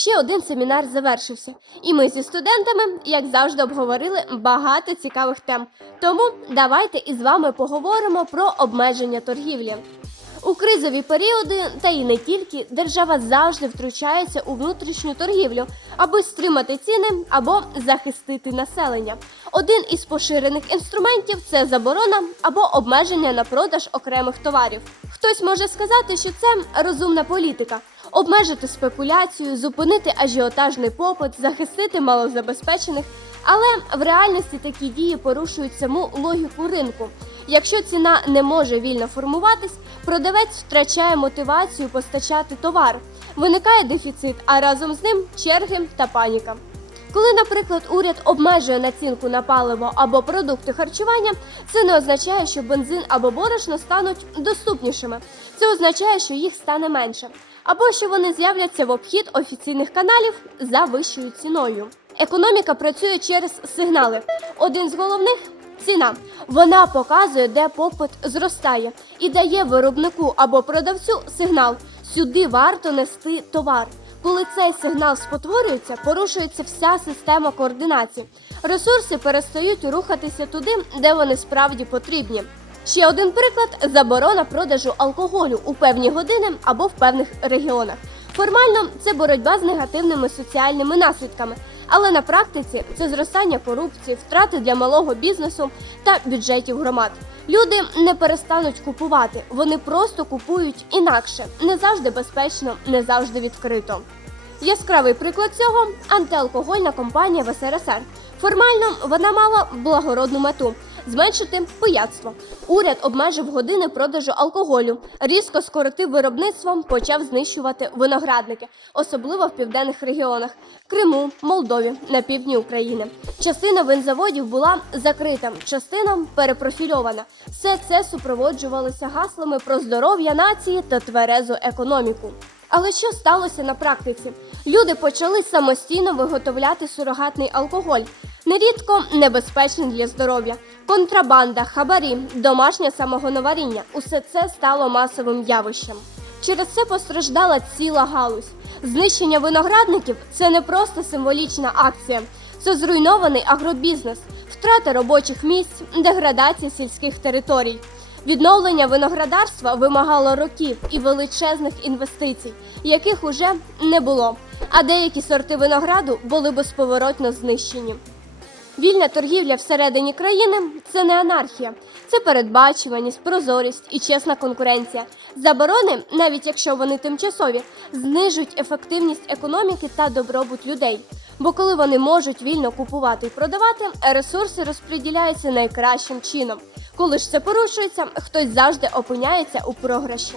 Ще один семінар завершився, і ми зі студентами, як завжди, обговорили багато цікавих тем. Тому давайте із вами поговоримо про обмеження торгівлі. У кризові періоди, та і не тільки, держава завжди втручається у внутрішню торгівлю, аби стримати ціни або захистити населення. Один із поширених інструментів це заборона або обмеження на продаж окремих товарів. Хтось може сказати, що це розумна політика обмежити спекуляцію, зупинити ажіотажний попит, захистити малозабезпечених. Але в реальності такі дії порушують саму логіку ринку. Якщо ціна не може вільно формуватись, продавець втрачає мотивацію постачати товар. Виникає дефіцит, а разом з ним черги та паніка. Коли, наприклад, уряд обмежує націнку на паливо або продукти харчування, це не означає, що бензин або борошно стануть доступнішими. Це означає, що їх стане менше, або що вони з'являться в обхід офіційних каналів за вищою ціною. Економіка працює через сигнали. Один з головних ціна. Вона показує, де попит зростає, і дає виробнику або продавцю сигнал. Сюди варто нести товар. Коли цей сигнал спотворюється, порушується вся система координації. Ресурси перестають рухатися туди, де вони справді потрібні. Ще один приклад заборона продажу алкоголю у певні години або в певних регіонах. Формально це боротьба з негативними соціальними наслідками, але на практиці це зростання корупції, втрати для малого бізнесу та бюджетів громад. Люди не перестануть купувати, вони просто купують інакше, не завжди безпечно, не завжди відкрито. Яскравий приклад цього антиалкогольна компанія в СРСР. Формально вона мала благородну мету зменшити пияцтво. Уряд обмежив години продажу алкоголю, різко скоротив виробництво, почав знищувати виноградники, особливо в південних регіонах Криму, Молдові, на півдні України. Частина винзаводів була закрита, частина перепрофільована. Все це супроводжувалося гаслами про здоров'я нації та тверезу економіку. Але що сталося на практиці? Люди почали самостійно виготовляти сурогатний алкоголь, нерідко небезпечний для здоров'я. Контрабанда, хабарі, домашнє самогоноваріння усе це стало масовим явищем. Через це постраждала ціла галузь. Знищення виноградників це не просто символічна акція, це зруйнований агробізнес, втрата робочих місць, деградація сільських територій. Відновлення виноградарства вимагало років і величезних інвестицій, яких уже не було. А деякі сорти винограду були безповоротно знищені. Вільна торгівля всередині країни це не анархія, це передбачуваність, прозорість і чесна конкуренція. Заборони, навіть якщо вони тимчасові, знижують ефективність економіки та добробут людей. Бо коли вони можуть вільно купувати і продавати, ресурси розподіляються найкращим чином. Коли ж це порушується, хтось завжди опиняється у програші.